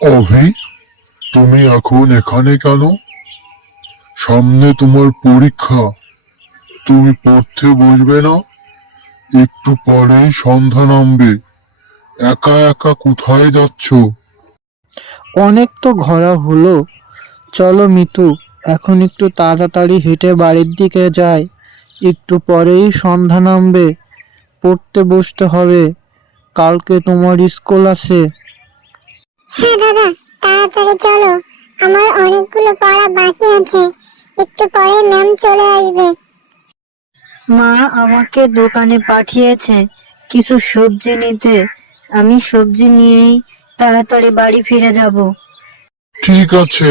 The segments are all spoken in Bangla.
অভি, তুমি এখন এখানে কেন? সামনে তোমার পরীক্ষা। তুমি পড়তে বসবে না? একটু পরেই সন্ধ্যা নামবে। একা একা কোথায় যাচ্ছ? অনেক তো ঘোরা হলো, চলো মিতু, এখন একটু তাড়াতাড়ি হেঁটে বাড়ির দিকে যাই। একটু পরেই সন্ধ্যা নামবে, পড়তে বসতে হবে, কালকে তোমার স্কুল আছে। হ্যাঁ দাদা, তাড়াতাড়ি চলো, আমার অনেকগুলো পড়া বাকি আছে, একটু পরে ম্যাম চলে আসবে। মা আমাকে দোকানে পাঠিয়েছে কিছু সবজি নিতে। আমি সবজি নিয়েই তাড়াতাড়ি বাড়ি ফিরে যাব। ঠিক আছে,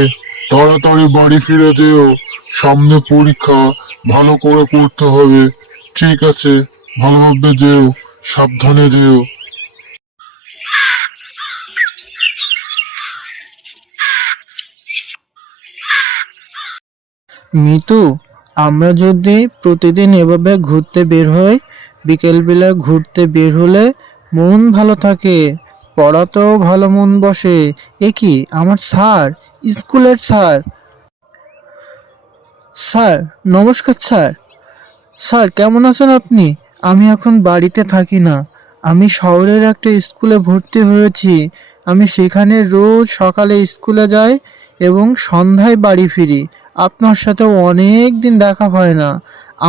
তাড়াতাড়ি বাড়ি ফিরে যেও। সামনে পরীক্ষা, ভালো করে পড়তে হবে। ঠিক আছে, ভালোভাবে যেও, সাবধানে যেও। মিতু, আমরা যদি প্রতিদিন এভাবে ঘুরতে বের হই, বিকেলবেলা ঘুরতে বের হলে মন ভালো থাকে, পড়াতেও ভালো মন বসে। এ কি, আমার স্যার, স্কুলের স্যার! স্যার, নমস্কার স্যার। স্যার, কেমন আছেন আপনি? আমি এখন বাড়িতে থাকি না, আমি শহরের একটা স্কুলে ভর্তি হয়েছি। আমি সেখানে রোজ সকালে স্কুলে যাই এবং সন্ধ্যায় বাড়ি ফিরি। আপনার সাথে অনেক দিন দেখা হয় না।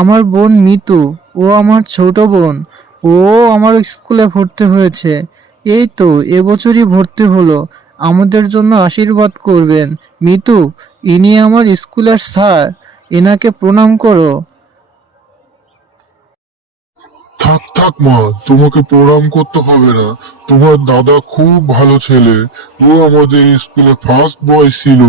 আমার বোন মিতু, ও আমার ছোট বোন, ও আমার স্কুলে ভর্তি হয়েছে। এই তো এবছরই ভর্তি হলো। আমাদের জন্য আশীর্বাদ করবেন। মিতু, ইনি আমার স্কুলের স্যার, এনাকে প্রণাম করো। থাক থাক মা, তোমাকে প্রণাম করতে হবে না। তোমার দাদা খুব ভালো ছেলে। ও আমাদের স্কুলে ফার্স্ট বয় ছিল।